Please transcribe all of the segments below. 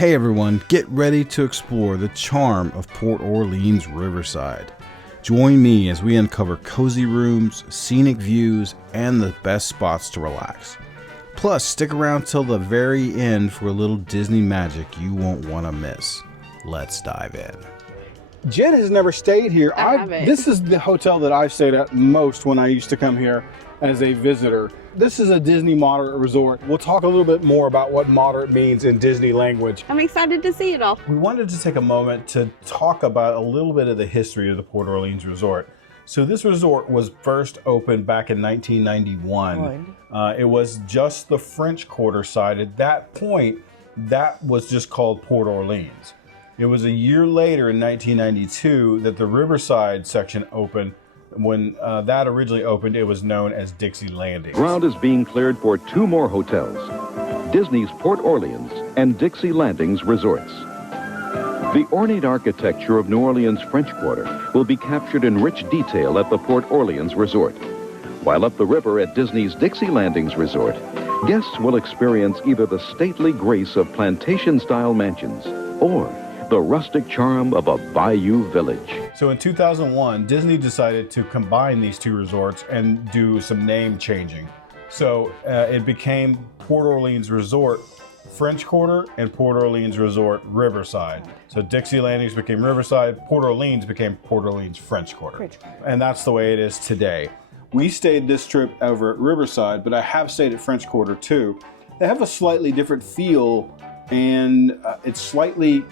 Hey everyone, get ready to explore the charm of Port Orleans Riverside. Join me as we uncover cozy rooms, scenic views, and the best spots to relax. Plus, stick around till the very end for a little Disney magic you won't want to miss. Let's dive in. Jen has never stayed here. I haven't. This is the hotel that I've stayed at most when I used to come here as a visitor. This is a Disney moderate resort. We'll talk a little bit more about what moderate means in Disney language. I'm excited to see it all. We wanted to take a moment to talk about a little bit of the history of the Port Orleans Resort. So this resort was first opened back in 1991. It was just the French Quarter side. At that point, that was just called Port Orleans. It was a year later in 1992 that the Riverside section opened. When that originally opened, it was known as Dixie Landing. Ground is being cleared for two more hotels, Disney's Port Orleans and Dixie Landings resorts. The ornate architecture of New Orleans' French Quarter will be captured in rich detail at the Port Orleans Resort. While up the river at Disney's Dixie Landings Resort, guests will experience either the stately grace of plantation-style mansions or the rustic charm of a bayou village. So in 2001, Disney decided to combine these two resorts and do some name changing. So it became Port Orleans Resort French Quarter and Port Orleans Resort Riverside. So Dixie Landings became Riverside, Port Orleans became Port Orleans French Quarter. And that's the way it is today. We stayed this trip over at Riverside, but I have stayed at French Quarter too. They have a slightly different feel and it's slightly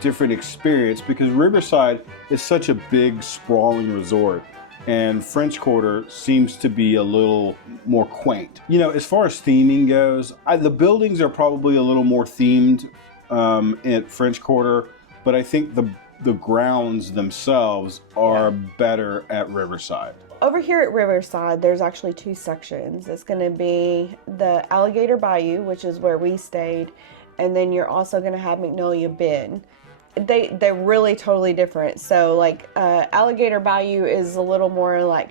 different experience because Riverside is such a big sprawling resort and French Quarter seems to be a little more quaint. You know, as far as theming goes, the buildings are probably a little more themed at French Quarter, but I think the grounds themselves are better at Riverside. Over here at Riverside, there's actually two sections. It's going to be the Alligator Bayou, which is where we stayed, and then you're also going to have Magnolia Bend. They're really totally different. So like Alligator Bayou is a little more like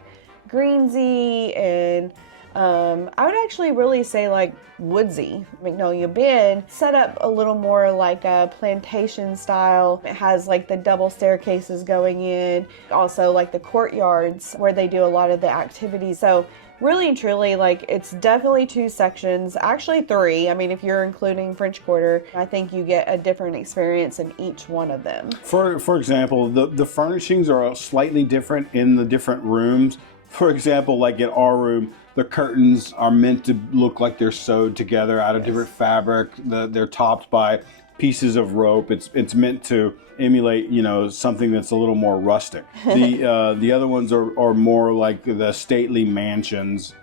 greensy and I would actually really say like woodsy. Magnolia Bend set up a little more like a plantation style. It has like the double staircases going in, also like the courtyards where they do a lot of the activities. So really and truly, like, it's definitely two sections, actually three. I mean, if you're including French Quarter, I think you get a different experience in each one of them. For example, the furnishings are slightly different in the different rooms. For example, like in our room, the curtains are meant to look like they're sewed together out of different fabric. They're topped by pieces of rope. It's meant to emulate, you know, something that's a little more rustic. The other ones are more like the stately mansions,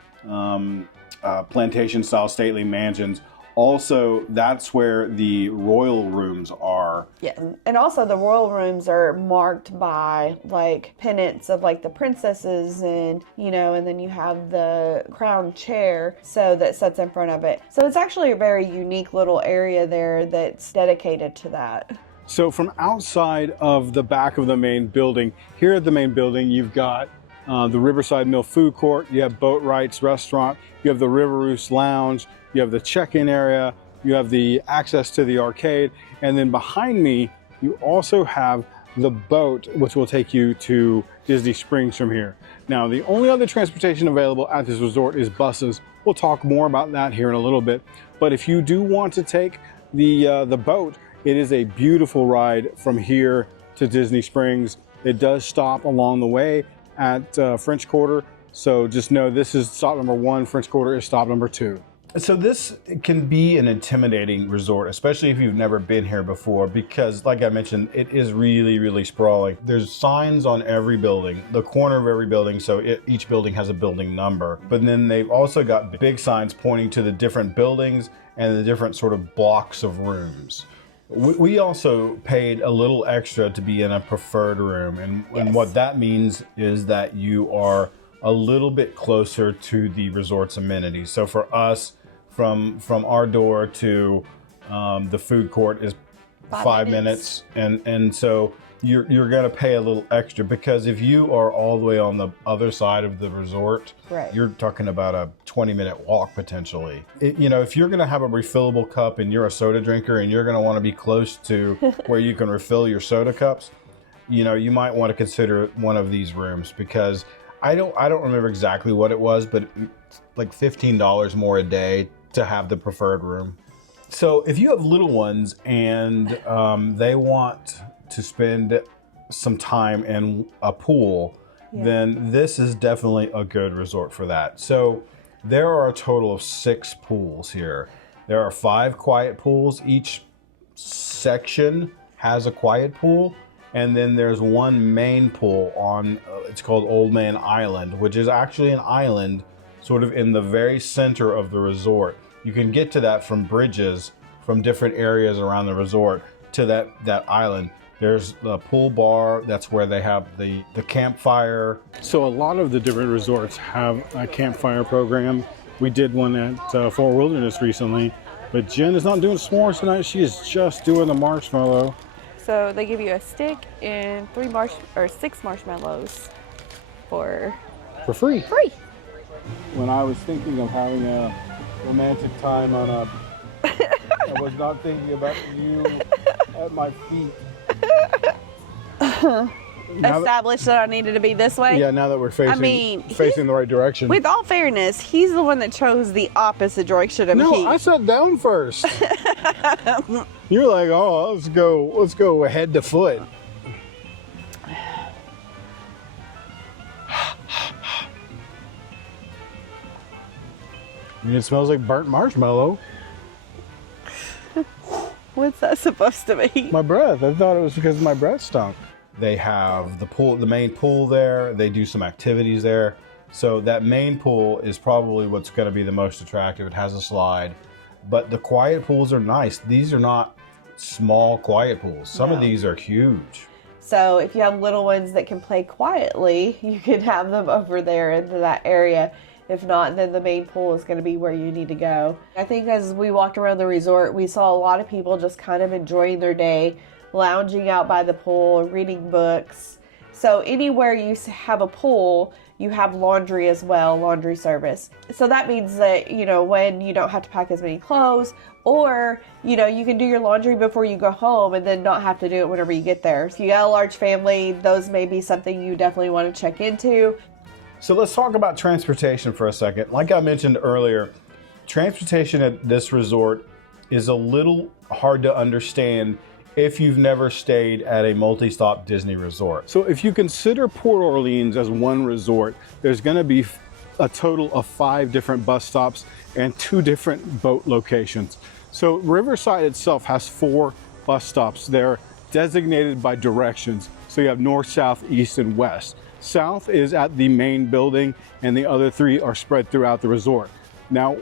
plantation style stately mansions. Also, that's where the royal rooms are. Yeah, and also the royal rooms are marked by like pennants of like the princesses and, you know, and then you have the crown chair so that sits in front of it. So it's actually a very unique little area there that's dedicated to that. So from outside of the back of the main building, here at the main building, you've got the Riverside Mill Food Court, you have Boat Wright's Restaurant, you have the River Roost Lounge, you have the check-in area, you have the access to the arcade, and then behind me, you also have the boat, which will take you to Disney Springs from here. Now, the only other transportation available at this resort is buses. We'll talk more about that here in a little bit. But if you do want to take the boat, it is a beautiful ride from here to Disney Springs. It does stop along the way at French Quarter. So just know this is stop number 1, French Quarter is stop number 2. So this can be an intimidating resort, especially if you've never been here before, because like I mentioned, it is really, really sprawling. There's signs on every building, the corner of every building, so each building has a building number. But then they've also got big signs pointing to the different buildings and the different sort of blocks of rooms. We also paid a little extra to be in a preferred room, and what that means is that you are a little bit closer to the resort's amenities. So for us, from our door to the food court is 5 minutes. And so you're going to pay a little extra, because if you are all the way on the other side of the resort, Right. you're talking about a 20-minute walk potentially. If you're going to have a refillable cup and you're a soda drinker and you're going to want to be close to where you can refill your soda cups, you might want to consider one of these rooms, because I don't remember exactly what it was, but like $15 more a day to have the preferred room. So if you have little ones and they want to spend some time in a pool, then this is definitely a good resort for that. So there are a total of 6 pools here. There are 5 quiet pools. Each section has a quiet pool. And then there's one main pool on, it's called Old Man Island, which is actually an island sort of in the very center of the resort. You can get to that from bridges from different areas around the resort to that island. There's the pool bar, that's where they have the campfire. So a lot of the different resorts have a campfire program. We did one at Fort Wilderness recently, but Jen is not doing s'mores tonight. She is just doing the marshmallow. So they give you a stick and 6 marshmallows for free. free. When I was thinking of having a romantic time on a, I was not thinking about you at my feet. Established that I needed to be this way. Yeah, now that we're facing the right direction. With all fairness, he's the one that chose the opposite direction of me. No, I sat down first. You're like, oh, let's go head to foot. It smells like burnt marshmallow. What's that supposed to be? My breath. I thought it was because my breath stunk. They have the main pool there. They do some activities there. So that main pool is probably what's going to be the most attractive. It has a slide, but the quiet pools are nice. These are not small quiet pools. Some of these are huge. So if you have little ones that can play quietly, you can have them over there into that area. If not, then the main pool is going to be where you need to go. I think as we walked around the resort, we saw a lot of people just kind of enjoying their day, lounging out by the pool, reading books. So anywhere you have a pool, you have laundry as well, laundry service. So that means that, when you don't have to pack as many clothes, or, you can do your laundry before you go home and then not have to do it whenever you get there. If you got a large family, those may be something you definitely want to check into. So let's talk about transportation for a second. Like I mentioned earlier, transportation at this resort is a little hard to understand if you've never stayed at a multi-stop Disney resort. So if you consider Port Orleans as one resort, there's going to be a total of 5 different bus stops and 2 different boat locations. So Riverside itself has 4 bus stops. They're designated by directions. So you have north, south, east, and west. South is at the main building, and the other 3 are spread throughout the resort. Now,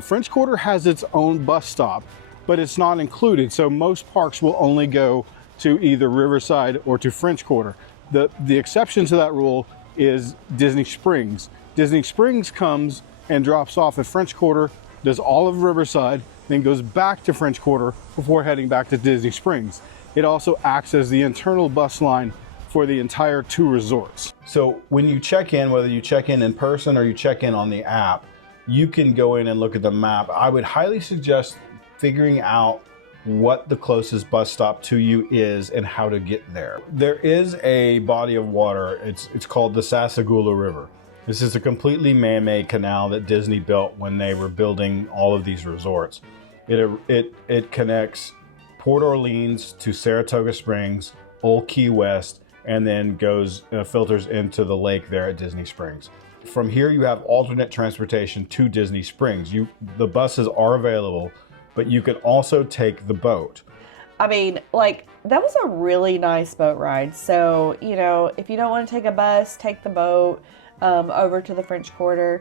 French Quarter has its own bus stop, but it's not included. So most parks will only go to either Riverside or to French Quarter. The exception to that rule is Disney Springs. Disney Springs comes and drops off at French Quarter, does all of Riverside, then goes back to French Quarter before heading back to Disney Springs. It also acts as the internal bus line for the entire 2 resorts. So when you check in, whether you check in person or you check in on the app, you can go in and look at the map. I would highly suggest figuring out what the closest bus stop to you is and how to get there. There is a body of water. It's called the Sassagoula River. This is a completely man-made canal that Disney built when they were building all of these resorts. It connects Port Orleans to Saratoga Springs, Old Key West, and then filters into the lake there at Disney Springs. From here, you have alternate transportation to Disney Springs. The buses are available, but you can also take the boat. I mean, that was a really nice boat ride. So, if you don't want to take a bus, take the boat over to the French Quarter.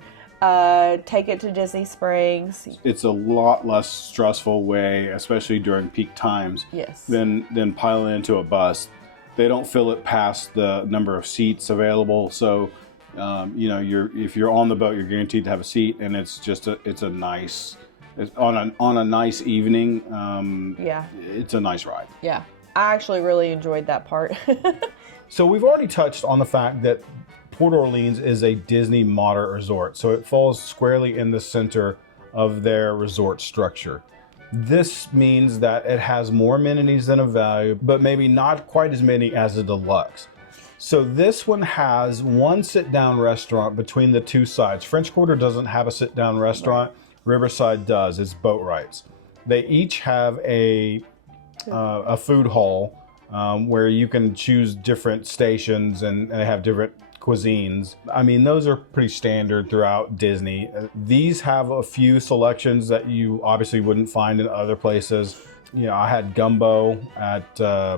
Take it to Disney Springs. It's a lot less stressful way, especially during peak times, than piling into a bus. They don't fill it past the number of seats available. So, if you're on the boat, you're guaranteed to have a seat, and it's a nice on a nice evening, Yeah. it's a nice ride. Yeah. I actually really enjoyed that part. So we've already touched on the fact that Port Orleans is a Disney moderate resort. So it falls squarely in the center of their resort structure. This means that it has more amenities than a value, but maybe not quite as many as a deluxe. So this one has one sit-down restaurant between the two sides. French Quarter doesn't have a sit-down restaurant. Riverside does. It's Boatwright's. They each have a food hall where you can choose different stations and they have different cuisines. I mean, those are pretty standard throughout Disney. These have a few selections that you obviously wouldn't find in other places. You know, I had gumbo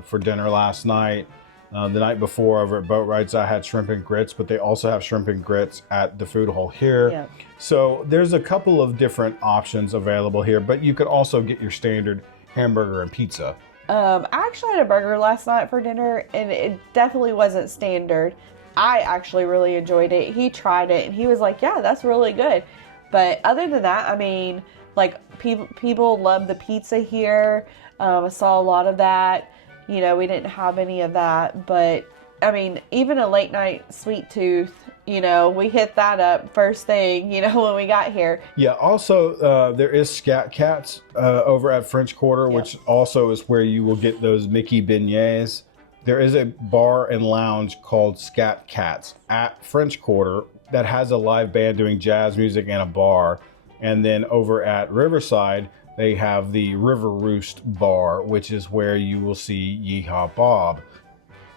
for dinner last night. The night before over at Boatwright's, I had shrimp and grits, but they also have shrimp and grits at the food hall here. Yep. So there's a couple of different options available here, but you could also get your standard hamburger and pizza. I actually had a burger last night for dinner, and it definitely wasn't standard. I actually really enjoyed it. He tried it, and he was like, yeah, that's really good. But other than that, I mean, like, people love the pizza here. I saw a lot of that. You know, we didn't have any of that, but I mean, even a late night sweet tooth, you know, we hit that up first thing, you know, when we got here. Yeah, also there is Scat Cats over at French Quarter, Yep. which also is where you will get those Mickey beignets. There is a bar and lounge called Scat Cats at French Quarter that has a live band doing jazz music and a bar. And then over at Riverside, they have the River Roost Bar, which is where you will see Yeehaw Bob.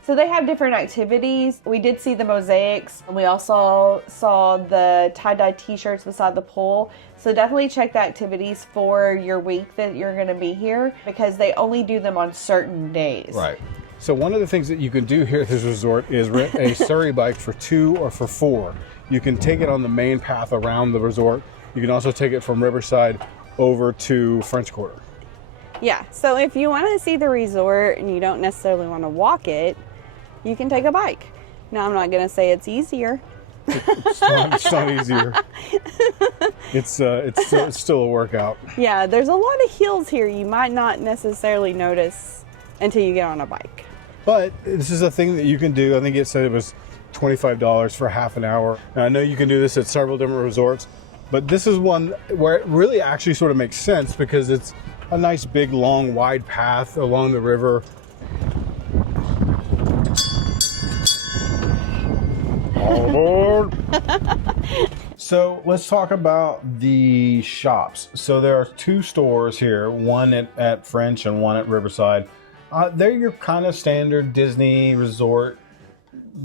So they have different activities. We did see the mosaics, and we also saw the tie-dye t-shirts beside the pool. So definitely check the activities for your week that you're going to be here, because they only do them on certain days. Right. So one of the things that you can do here at this resort is rent a Surrey bike for 2 or for 4. You can take it on the main path around the resort. You can also take it from Riverside over to French Quarter. Yeah, so if you want to see the resort and you don't necessarily want to walk it, you can take a bike. Now, I'm not going to say it's easier. It's not easier. It's still a workout. Yeah, there's a lot of hills here you might not necessarily notice until you get on a bike. But this is a thing that you can do. I think it said it was $25 for half an hour. And I know you can do this at several different resorts, but this is one where it really actually sort of makes sense because it's a nice big long wide path along the river. All aboard. So let's talk about the shops. So there are 2 stores here, one at French and one at Riverside. They're your kind of standard Disney resort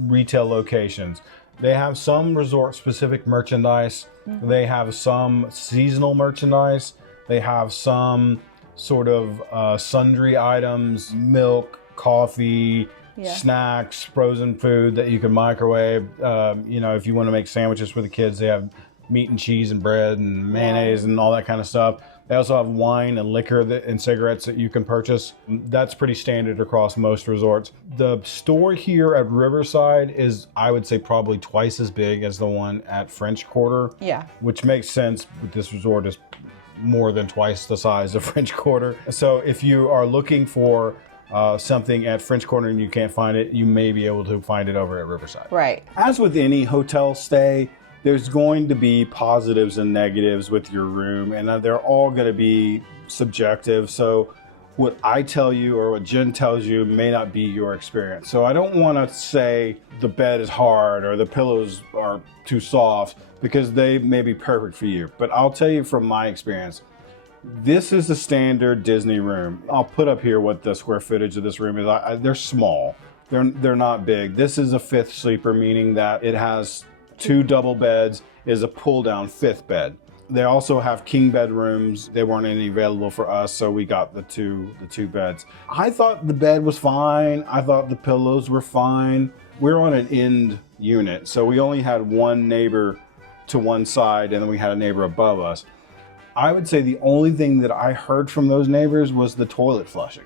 retail locations. They have some resort specific merchandise. Mm-hmm. They have some seasonal merchandise. They have some sort of sundry items, milk, coffee, snacks, frozen food that you can microwave. You know, if you want to make sandwiches for the kids, they have meat and cheese and bread and mayonnaise and all that kind of stuff. They also have wine and liquor and cigarettes that you can purchase. That's pretty standard across most resorts. The store here at Riverside is, I would say, probably twice as big as the one at French Quarter. Yeah. Which makes sense, but this resort is more than twice the size of French Quarter. So if you are looking for something at French Quarter and you can't find it, you may be able to find it over at Riverside. Right. As with any hotel stay, there's going to be positives and negatives with your room, and they're all going to be subjective. So what I tell you or what Jen tells you may not be your experience. So I don't want to say the bed is hard or the pillows are too soft, because they may be perfect for you. But I'll tell you from my experience, this is the standard Disney room. I'll put up here what the square footage of this room is. They're small. They're not big. This is a 5th sleeper, meaning that it has 2 double beds, is a pull-down 5th bed. They also have king bedrooms. There weren't any available for us, so we got the two beds. I thought the bed was fine. I thought the pillows were fine. We're on an end unit, so we only had one neighbor to one side, and then we had a neighbor above us. I would say the only thing that I heard from those neighbors was the toilet flushing.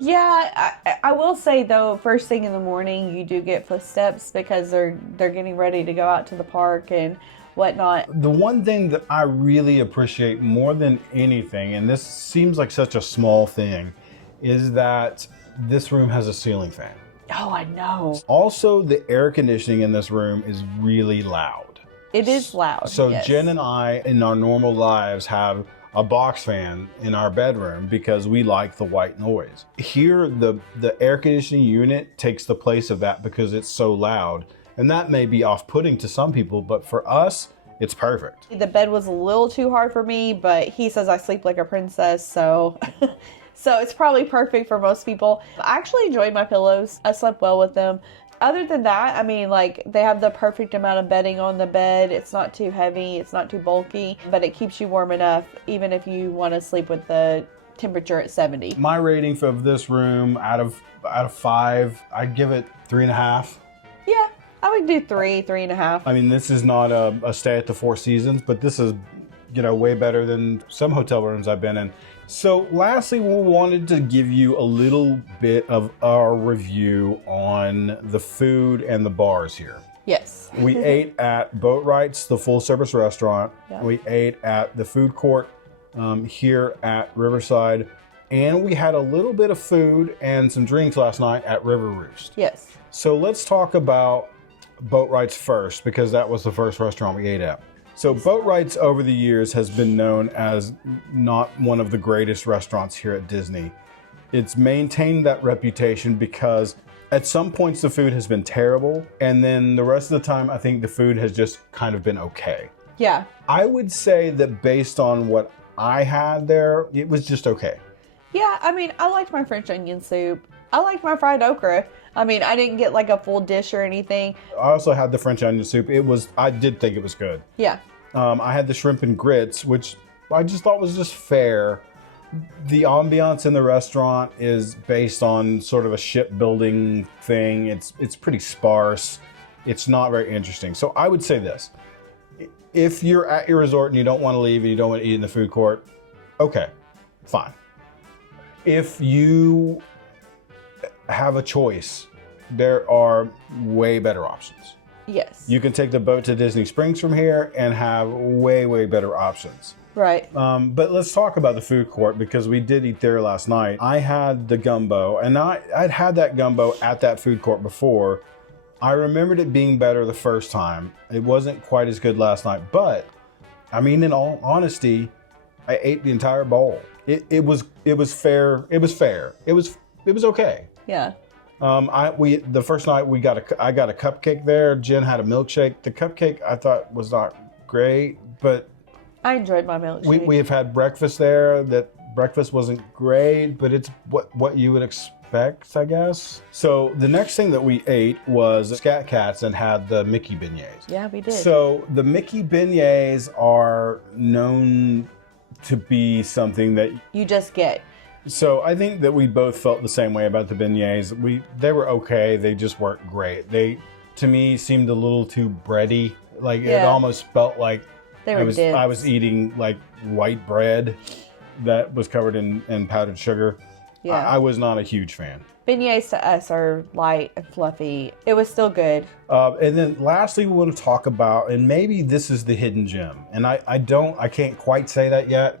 Yeah, I will say though, first thing in the morning you do get footsteps because they're getting ready to go out to the park, and whatnot. The one thing that I really appreciate more than anything, and this seems like such a small thing, is that this room has a ceiling fan. Oh, I know. Also, the air conditioning in this room is really loud. It is loud. So yes. Jen and I, in our normal lives, have a box fan in our bedroom because we like the white noise. Here, the air conditioning unit takes the place of that because it's so loud. And that may be off-putting to some people, but for us, it's perfect. The bed was a little too hard for me, but he says I sleep like a princess, so so it's probably perfect for most people. I actually enjoyed my pillows. I slept well with them. Other than that, I mean, like, they have the perfect amount of bedding on the bed. It's not too heavy, it's not too bulky, but it keeps you warm enough even if you want to sleep with the temperature at 70. My rating for this room out of 5, I'd give it 3.5. Yeah, I would do 3.5. I mean, this is not a stay at the Four Seasons, but this is, way better than some hotel rooms I've been in. So lastly, we wanted to give you a little bit of our review on the food and the bars here. Yes. We ate at Boatwright's, the full-service restaurant. Yeah. We ate at the food court here at Riverside. And we had a little bit of food and some drinks last night at River Roost. Yes. So let's talk about Boatwright's first, because that was the first restaurant we ate at. So Boatwright's over the years has been known as not one of the greatest restaurants here at Disney. It's maintained that reputation because at some points the food has been terrible, and then the rest of the time I think the food has just kind of been okay. Yeah. I would say that based on what I had there, it was just okay. Yeah, I mean, I liked my French onion soup. I liked my fried okra. I mean, I didn't get like a full dish or anything. I also had the French onion soup. I did think it was good. Yeah. I had the shrimp and grits, which I just thought was just fair. The ambiance in the restaurant is based on sort of a shipbuilding thing. It's pretty sparse. It's not very interesting. So I would say this. If you're at your resort and you don't want to leave and you don't want to eat in the food court, okay, fine. If you have a choice, there are way better options. Yes. You can take the boat to Disney Springs from here and have way, way better options. Right. But let's talk about the food court because we did eat there last night. I had the gumbo, and I'd had that gumbo at that food court before. I remembered it being better the first time. It wasn't quite as good last night, but I mean, in all honesty, I ate the entire bowl. It was fair. It was fair. It was okay. Yeah. The first night I got a cupcake there. Jen had a milkshake. The cupcake I thought was not great, but I enjoyed my milkshake. we have had breakfast there. That breakfast wasn't great, but it's what you would expect, I guess. So the next thing that we ate was Scat Cats and had the Mickey beignets. Yeah, we did. So the Mickey beignets are known to be something that you just get. So I think that we both felt the same way about the beignets. They were okay. They just weren't great. They, to me, seemed a little too bready. Like it almost felt like They were dense. I was eating like white bread that was covered in powdered sugar. Yeah. I was not a huge fan. Beignets to us are light and fluffy. It was still good. And then lastly, we want to talk about, and maybe this is the hidden gem. And I can't quite say that yet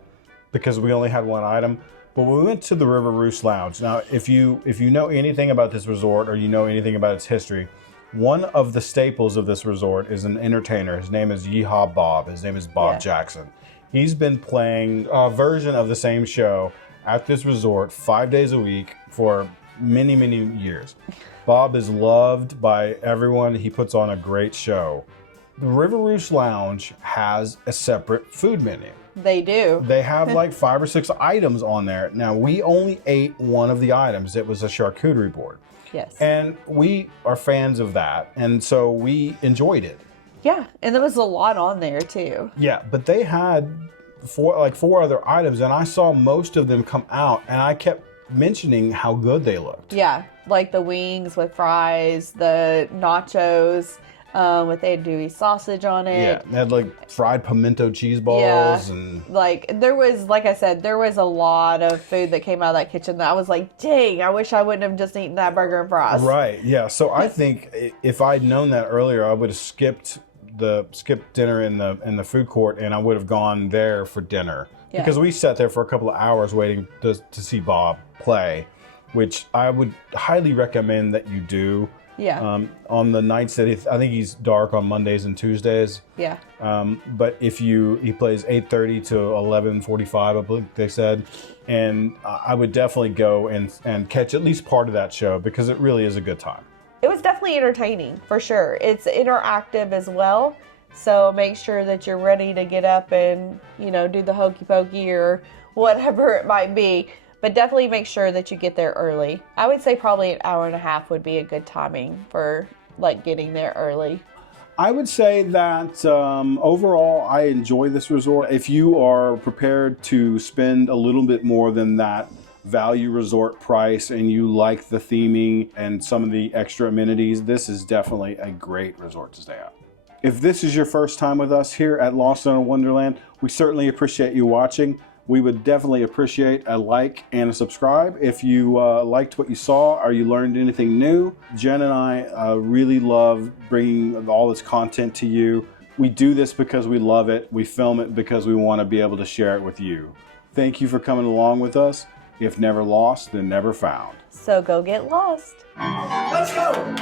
because we only had one item. But we went to the River Roost Lounge. Now, if you know anything about this resort or you know anything about its history, one of the staples of this resort is an entertainer. His name is Yeehaw Bob. His name is Bob Jackson. He's been playing a version of the same show at this resort 5 days a week for many, many years. Bob is loved by everyone. He puts on a great show. The River Roost Lounge has a separate food menu. They do. They have like 5 or 6 items on there. Now, we only ate one of the items. It was a charcuterie board. Yes. And we are fans of that. And so we enjoyed it. Yeah. And there was a lot on there too. Yeah. But they had 4 other items. And I saw most of them come out. And I kept mentioning how good they looked. Yeah. Like the wings with fries, the nachos. With andouille sausage on it. Yeah, they had like fried pimento cheese balls and like there was, like I said, there was a lot of food that came out of that kitchen that I was like, dang, I wish I wouldn't have just eaten that burger and fries. Right, yeah. So I think if I'd known that earlier, I would have skipped skip dinner in the food court, and I would have gone there for dinner because we sat there for a couple of hours waiting to see Bob play, which I would highly recommend that you do. Yeah. On the nights that I think he's dark on Mondays and Tuesdays. Yeah. But if he plays 8:30 to 11:45, I believe they said, and I would definitely go and catch at least part of that show because it really is a good time. It was definitely entertaining, for sure. It's interactive as well, so make sure that you're ready to get up and, do the hokey pokey or whatever it might be. But definitely make sure that you get there early. I would say probably an hour and a half would be a good timing for getting there early. I would say that overall, I enjoy this resort. If you are prepared to spend a little bit more than that value resort price and you like the theming and some of the extra amenities, this is definitely a great resort to stay at. If this is your first time with us here at Lost in a Wonderland, we certainly appreciate you watching. We would definitely appreciate a like and a subscribe if you liked what you saw or you learned anything new. Jen and I really love bringing all this content to you. We do this because we love it. We film it because we want to be able to share it with you. Thank you for coming along with us. If never lost, then never found. So go get lost. Let's go!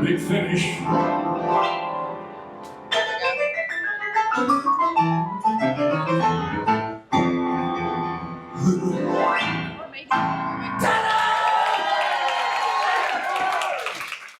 Big finish.